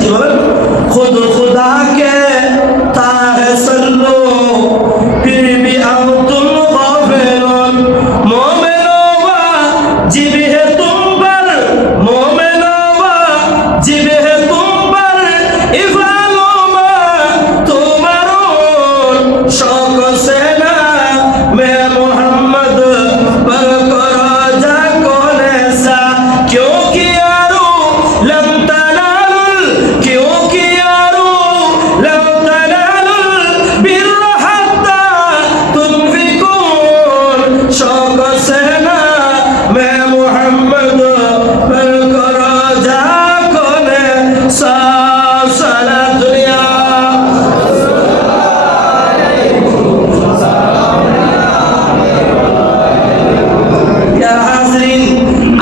কি বলেন? খুদ খুদা কে তাহে সল্লো ফির ভি আও তুম গাফিলুন মুমিনো वाजिब है तुम पर मुमिनो वाजिब है तुम पर इफालो मा तुमरून शौक से ना मैं मोहम्मद पर करो जा कौन ऐसा क्योंकि यारो लम तनालुल क्योंकि यारो लम तनालुल बिर्र हत्ता तुनफिकून शौक से ना मैं मोहम्मद पर करो जा कौन ऐसा सारा दुनिया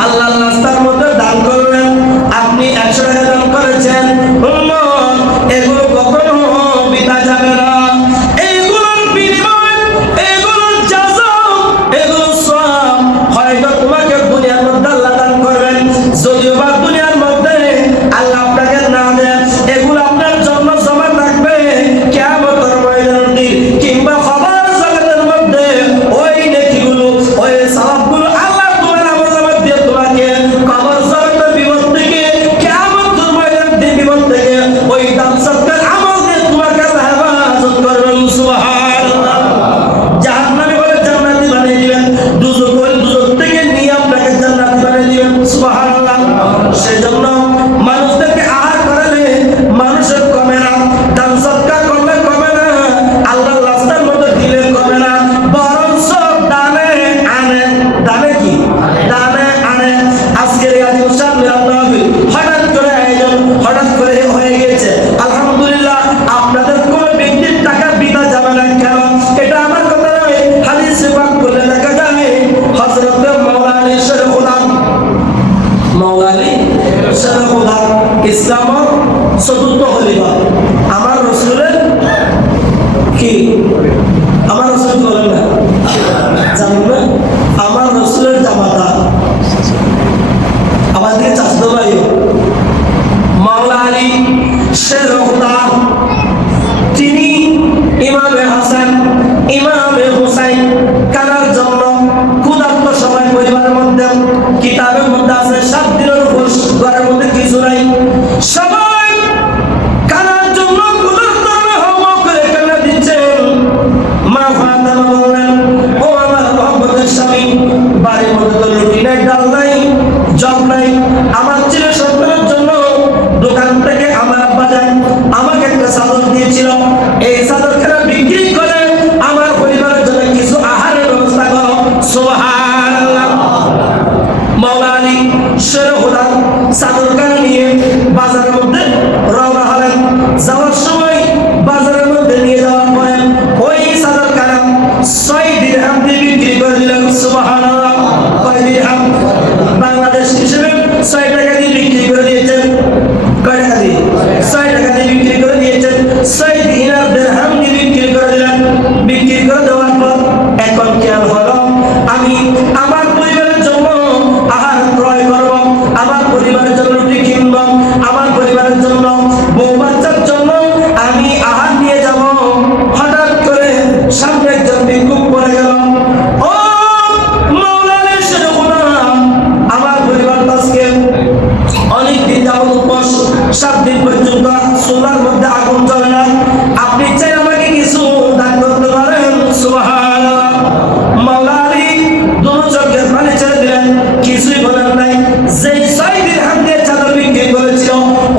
আল্লাহ রাস্তার মধ্যে দান করলেন, আপনি 100 টাকা দান করেছেন, এগুলো কখনো বিদা যাবে না। এইগুলোর বিনিময়, এগুলোর জাযা, এগুলো সওয়াব হয়তো তোমাকে দুনিয়ার মধ্যে আল্লাহ দান করবেন, যদিও বা দুনিয়ার মধ্যে আল্লাহ আপনাকে না দেন, এগুলো আপনার জন্য জমা থাকবে কিয়ামতের ময়দানে, কিংবা খবর জগতের মধ্যে ওই নেকিগুলো, ওই সওয়াবগুলো আল্লাহ তোমার আমলনামা দিয়ে তোমাকে কবর জগতের বিপদ থেকে, কিয়ামতের ময়দানের বিপদ থেকে ওই দান সৎকার আমল দিয়ে তোমাকে আল্লাহ হেফাজত করবেন। সুবহানাল্লাহ। জাহান্নামী বলে জান্নাতি বানিয়ে দিবেন, দুজক বলে দুজক থেকে নিয়ে আপনাকে জান্নাতি বানিয়ে দিবেন। সুবহানাল্লাহ। সেজন্য মানুষদেরকে আহার করালে মানুষের কমে না, দান সৎকার করলে কমে না, আল্লাহর রাস্তার মধ্যে দিলে কমে না, বরং সব দানে আনে। দানে কি? দানে আনে। আজকের এই অনুষ্ঠান হঠাৎ করে আয়োজন, হঠাৎ করে হয়ে গেছে, আলহামদুলিল্লাহ। আপনাদের কোন ব্যক্তির টাকা বিদা যাবে না। কেন? এটা আমার কথা নয়, হাদিসে পাক বলে দেখা যায় হযরত মাওলানা আলী শের খুদা, মাওলানা আলী শের খুদা ইসলামের চতুর্থ খলিফা, আমার রাসূলের কি, আমার রাসূল বলেন না, জানেন না, আমার রাসূলের জামাতা, আমাদের চাচা ভাই মাওলানা আলী শের খুদা, তিনি ইমামে হাসান, ইমামে হুসাইন কানার জন্য ক্ষুধার্ত সময় পরিবারের মধ্যে, কিতাবের মধ্যে আছে 7 দিনের উপর ঘরের মধ্যে কিছু নাই, সবাই কানার জন্য ক্ষুধার্ত হওয়া করে কান্না দিচ্ছেন। মা ফাতেমা বললেন, ও আমার মহব্বতের স্বামী, বাড়ির মধ্যে তো রুটি নাই, ডাল নাই, জব নাই, আমার ছেলে সন্তানের জন্য দোকান থেকে আমার আব্বা যান আমাকে একটা চাদর দিয়েছিল, এই চাদরখানা বিক্রি করে আমার পরিবারের জন্য কিছু আহারের ব্যবস্থা করো। সুবহানাল্লাহ। মাওলানা আলী শের খুদা চাদরখানা নিয়ে বাজারের মধ্যে রওনা হলেন। যাওয়ার সময় বাজারের মধ্যে নিয়ে যাওয়ার পরে ওই চাদরখানা 6 দিরহাম দিয়ে বিক্রি করে দিলেন। সুবহানাল্লাহ। কয় দিরহাম? বাংলাদেশ হিসেবে 6 টাকা দিয়ে বিক্রি করে দিয়েছেন। কয় টাকা দিয়ে? 6 টাকা দিয়ে বিক্রি করে দিয়েছেন। 6 দিনার দিরহাম দিয়ে বিক্রি করে দিলেন। বিক্রি করে দেওয়ার পর এখন খেয়াল হলো, আমি আমার পরিবারের জন্য আহার ক্রয় করব, আমার পরিবারের জন্য রুটি কিনব, আমার পরিবারের জন্য বউ বাচ্চার জন্য আমি আহার নিয়ে যাব। হঠাৎ করে সামনে একজন ভিক্ষুক পড়ে গেল। ও মাওলানা শের খুদা, আমার পরিবার আজকে অনেক দিন যাবত উপবাস, 7 দিন পর্যন্ত চুলার মধ্যে আগুন জ্বলে না, আপনি চাই আমাকে কিছু দান করতে পারেন? সুবহানাল্লাহ। মাওলানা আলী দুনো চোখের পানি ছেড়ে দিলেন, কিছুই বলেন নাই। যেই 6 দিরহাম দিয়ে চাদর বিক্রি করেছিল,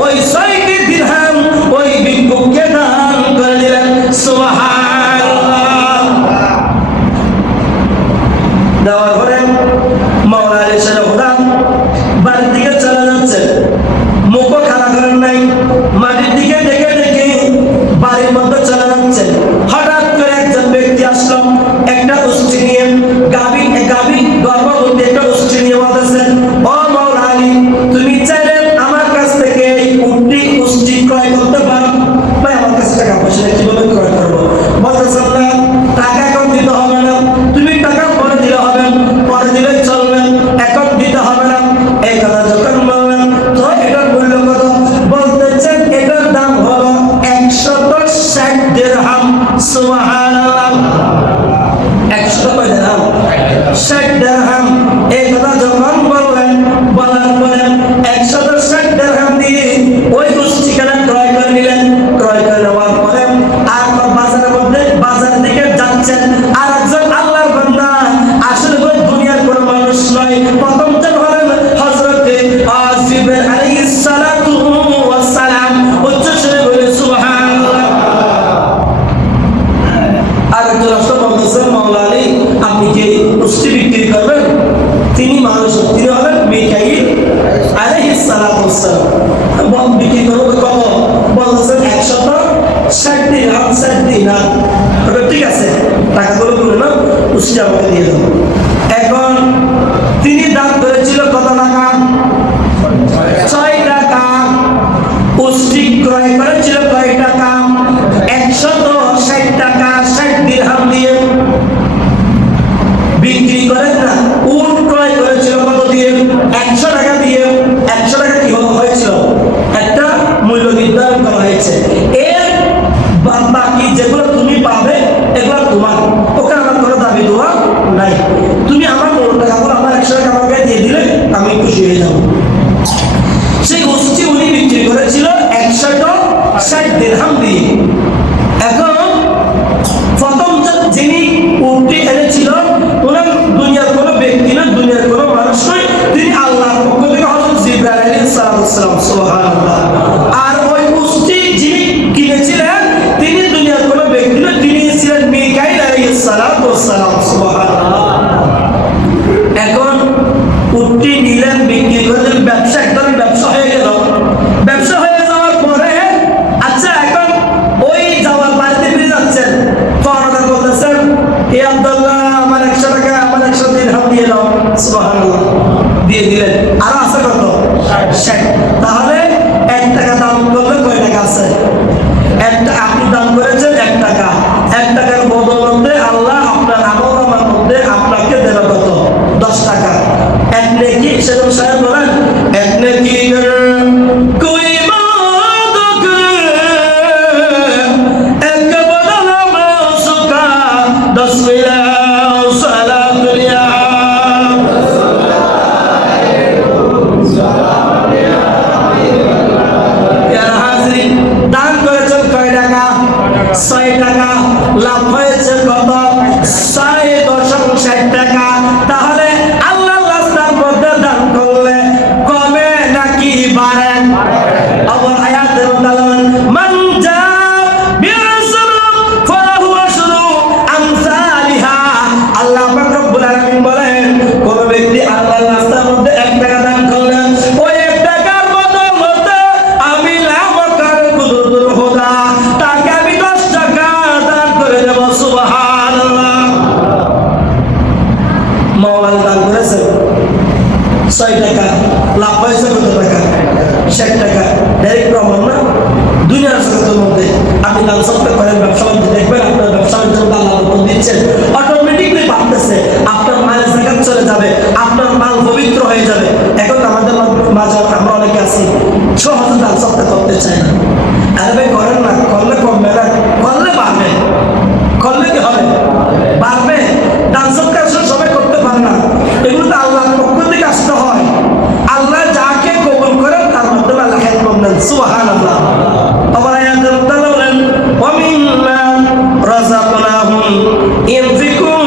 ওই 6টি দিরহাম ওই ভিক্ষুককে দান করে দিলেন। সুবহানাল্লাহ। দেওয়ার পরে মাওলানা আলী শের খুদা বাড়ির দিকে চলে যাচ্ছে, মুখও খাড়া করেন নাই, মাটির দিকে দেখে দেখে বাড়ির মধ্যে চলে যাচ্ছে। হঠাৎ করে একজন ব্যক্তি আসলো, একটা উষ্টি নিয়ে, গাভী গর্ভবতী একটা উষ্টি নিয়ে বলতেছেন, ও মাওলানা আলী, তুমি চাইলে আমার কাছ থেকে এই উষ্টি ক্রয় করতে পারো? ভাই, আমার কাছে টাকা পয়সা নেই, কিভাবে ক্রয় করবো? বলতেছেন না, টাকা এখন দিতে হবে না, তুমি টাকা পরে দিলে হবে, পরে দিলে চলবে, এখন দিতে হবে না। এই কথা যখন বললেন, তো এটার মূল্য কত? বলতে 100 টাকা দিয়ে 100 টাকা কি হয়েছিল একটা মূল্য নির্ধারণ করা হয়েছে। এর বাকি যেগুলো তুমি পাবে এগুলো তোমার, ওখানে আমার কোনো দাবি দেওয়া নাই। তুমি আমার কোনো টাকাগুলো আমার 100 টাকা আমাকে দিয়ে দিলে আমি খুশি হয়ে যাবো। সেই ওসটি উনি বিক্রি করেছিল 160 দিরহাম দিয়ে। এখন প্রথম যিনি উটটি এনেছিল ওনার দুনিয়ার কোনো ব্যক্তি না, দুনিয়ার কোনো মানুষ নয়, তিনি আল্লাহর পক্ষ থেকে হযরত জিবরাইল আলাইহিস সালাম। সুবহানাল্লাহ। আর ওই উটটি যিনি কিনেছিলেন তিনি দুনিয়ার কোনো ব্যক্তি নয়, তিনি ছিলেন মিকাইল আলাইহিস সালাম। সুবহানাল্লাহ। এখন উটটি নিলেন, বিক্রি করলেন, ব্যবসা একদম ব্যবসা হয়ে গেল। ব্যবসা হয়ে যাওয়ার পরে আচ্ছা এখন ওই যাওয়ার বাড়িতে ফিরে যাচ্ছেন, পরাদার বলতেছেন এ আব্দুল্লাহ আমার 100 টাকা আমার 100 দিরহাম দিয়ে দাও। সুবহানাল্লাহ। দিয়ে দিলেন। আর আছে কত? 60। তাহলে 1 টাকা দাম করলে কয় টাকা আছে? একটা আপনি দাম করেছেন 1 টাকা। 1 টাকার বদলে আল্লাহ আপনার আমলনামার মধ্যে আপনাকে দেবে কত? 10 টাকা। এক নেকি সেরকম সাহেব বলেন এক নেকি कोई बात करे एक बदल मौसुका 10 मिला सलाम दुनिया। দান করেছেন কয় টাকা? 6 টাকা। লাভ হয়েছে কত? 6.60 টাকা। তাহলে আল্লাহ রাস্তার মধ্যে দান করলে কমে নাকি বাড়ে? আবার আয়াতের উদাহরণ মান জা বিরাসুল ফালাহু আশরু আমসালিহা। আল্লাহ পাক রব্বুল আলামিন বলেন কোন ব্যক্তি আল্লাহর রাস্তার মধ্যে 1 টাকা দান করলেন, ওই 1 টাকার বদলে আমি লাভ কর কুদরতুল হুদা তাকে আমি 10 টাকা দান করে দেব। সুবহানাল্লাহ। মাওলানা দান করেছে 6 টাকা, লাভ হয়েছে কত টাকা? 60 টাকা। ডাইরেক্ট প্রমাণ না? দুনিয়ার জগতের মধ্যে আপনি দান সত্য করেন, ব্যবসা বাণিজ্য দেখবেন আপনার ব্যবসা বাণিজ্য আল্লাহ রকম দিচ্ছেন, অটোমেটিকলি বাড়তেছে, আপনার মালের জাকাত চলে যাবে, আপনার মাল পবিত্র হয়ে যাবে। এখন আমাদের মাঝে আমরা অনেকে আছি 6000 দান সত্য করতে চাই না। আরে ভাই করেন না, করলে কমবে না, করলে বাড়বে। করলে কি হবে? বাড়বে। দান সত্য আসলে সবাই করতে পারে না, এগুলো তো আল্লাহর পক্ষ থেকে আসতে হয়। আল্লাহ যাকে কবুল করেন তার মাধ্যমে আল্লাহ খেদমত দেন। সুবহানাল্লাহ। আবার আয়াতের মধ্যে বলেন ওয়া মিম্মা রাযাকনাহুম ইনফিকুন।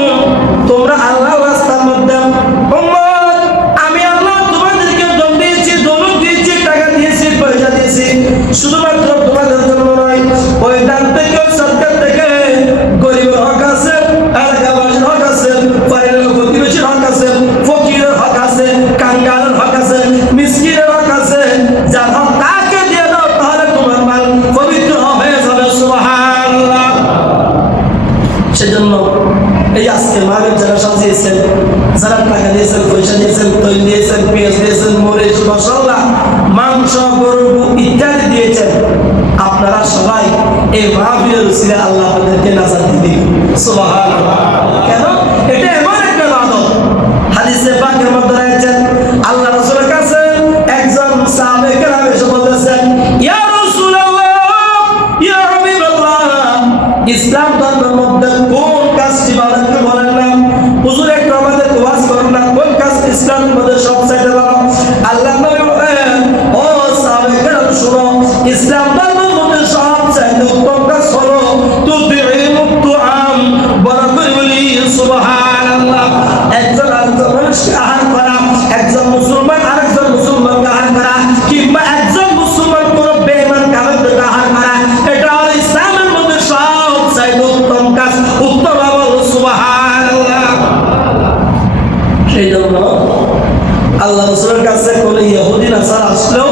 তোমরা আল্লাহর রাস্তার মধ্যে উম্মত আমি আল্লাহ তোমাদেরকে দম দিয়েছি, দৌলত দিয়েছি, টাকা দিয়েছি, পয়সা দিয়েছি, শুধুমাত্র তোমাদের জন্য নয়, ওই দান থেকে সরকার থেকে গরিবের হক আছে, এলাকাবাসীর হক আছে, পরিবার প্রতিবেশীর হক আছে, ফকিরের হক আছে, কাঙ্গালের হক আছে, মিসকিনের হক আছে। যার হক তাকে দিয়ে দাও, তাহলে তোমার মাল পবিত্র হয়ে যাবে। সুবহানাল্লাহ। সেজন্য এই আজকে মাহফিল যারা সাজিয়েছেন, যারা টাকা দিয়েছেন, পয়সা দিয়েছেন, তৈল দিয়েছেন, পেঁয়াজ দিয়েছেন, মরিচ, মশলা, মাংস, গরু ইত্যাদি দিয়েছেন, আপনারা সবাই এই মাহফিলের উসিলায় আল্লাহ আপনাদেরকে নাজাত দিবেন। সুবহানাল্লাহ। কেন? এটা এমন একটা ইবাদত। হাদিসে পাকের মধ্যে রয়েছে আল্লাহ রাসূলের কাছে একজন সাহাবে কেরাম এসে বলতেছেন ইয়া রাসূলুল্লাহ, ইয়া হাবিবাল্লাহ, ইসলাম ধর্মের মধ্যে কোন কাজটি ভালো একটু বলেন না। হুজুর একটু আমাদের ওয়াজ করেন না, কোন কাজ ইসলামের মধ্যে সবচেয়ে ভালো? আল্লাহ নবী বলেন ও সাহাবে কেরাম শুনো, ইসলাম ধর্মের মধ্যে সবচেয়ে উত্তম কাজ হলো তুতিউমুত তুআম। বলা করে বলি সুবহানাল্লাহ। একজন আরেকজন মানুষকে আহার করা, একজন মুসলমান আরেকজন মুসলমানকে আহার করা, কিংবা একজন মুসলমান কোন বেঈমান কাফেরকে আহার করা, এটা হলো ইসলামের মধ্যে সবচেয়ে উত্তম কাজ, উত্তম আমল। সুবহানাল্লাহ। সেই জন্য আল্লাহ রাসূলের কাছে কোন ইহুদি নাসারা আসলেও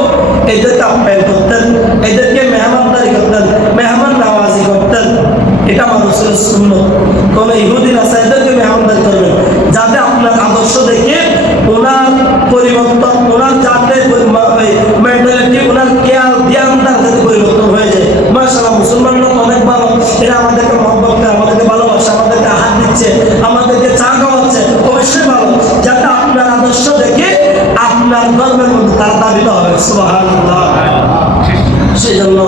এদেরকে আপ্যায়ন করতেন, এদেরকে মেহমানদারি করতেন, মেহমান নওয়াজি করতেন। এটা আমার রাসূলের সুন্নাত। কোন ইহুদি নাসারা এদেরকে মেহমানদারি করবেন, যাতে আপনার আদর্শ দেখে ওনার পরিবর্তন, ওনার যাতে মেন্টালিটি, ওনার জ্ঞানটা যাতে পরিবর্তন হয়ে যায়। মাশাআল্লাহ, মুসলমানরা অনেক ভালো, এরা আমাদেরকে মহব্বত করে, আমাদেরকে ভালোবাসে, আমাদেরকে আহার দিচ্ছে, আমাদেরকে চা খাওয়াচ্ছে, অবশ্যই ভালো। যাতে আপনার আদর্শ দেখে আপনার আপনার ধর্মের মধ্যে তার দাবিত হবে। সুবহানাল্লাহ। সেই জন্য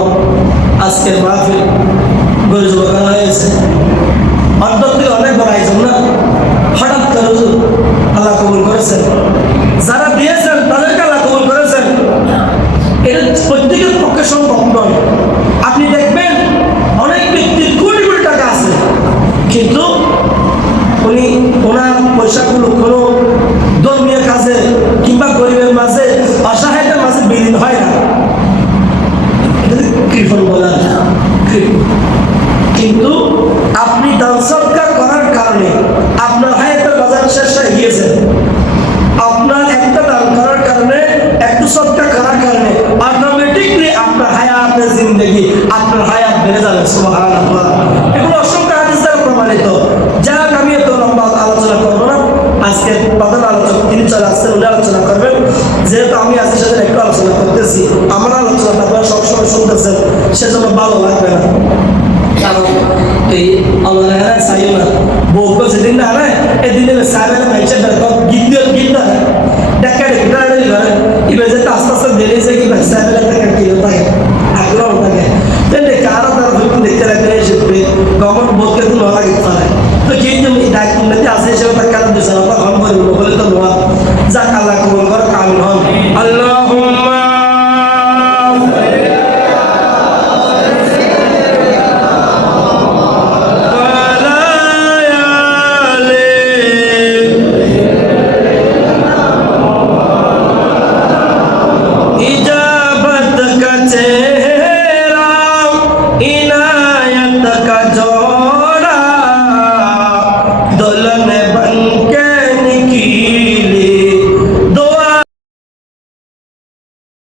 আজকের মাহফিল গরিব করা হয়েছে, অন্তর থেকে অনেক বড় আয়োজন না, হঠাৎ করে হুজুর আল্লাহ কবুল করেছেন, যারা দিয়েছেন তাদেরকে আল্লাহ কবুল করেছেন, এটা প্রত্যেকের পক্ষে সম্ভব নয়। আপনি দেখবেন অনেক ব্যক্তির কোটি কোটি টাকা আছে, কিন্তু উনি ওনার পয়সাগুলো কোনো ধর্মীয় কাজে কিংবা গরিবের মাঝে অসহায়তার মাঝে বিলীন হয় না, কৃপণ বলা না। কিন্তু আপনি দান সৎকার করার কারণে আপনার হায়াতের বাজার শেষ হয়ে গিয়েছে, আপনার একটা দান করার কারণে, একটু সৎকার করার কারণে অটোমেটিকলি আপনার হায়াতের জিন্দেগি, আপনার হায়াত বেড়ে যাবে। সুবহানাল্লাহ। এগুলো অসংখ্য হাদিস দ্বারা প্রমাণিত। যাক, আমি এত লম্বা আলোচনা করবো না, আজকে প্রধান আলোচক তিনি চলে আসছেন, উনি আলোচনা করবেন। যেহেতু আমি আজকের সাথে একটু আলোচনা করতেছি, আমার আলোচনাটা আপনারা সবসময় শুনতেছেন, সেজন্য ভালো লাগবে না। কারণ এই আল্লাহ হারায় চাইও না, বউকে যেদিন না হারায় এদিন সাহেবের মাইচের গীত না দেখা ডাড়ি ঘরে এবার যেতে আস্তে আস্তে বেরিয়েছে কি ভাই সাহেবের একটা কিলো থাকে, আগ্রহ থাকে, কারো তার ভুল দেখতে রাখবে, শিখবে গভর্নমেন্ট বোধকে তো নোয়া লাগে পারে, তো কিন্তু দায়িত্ব নিতে আসে হিসেবে তার কারণ দিচ্ছে না, হন করবো বলে তো নোয়া। যাক, আল্লাহ কবুল কর, আমিন হন। আল্লাহ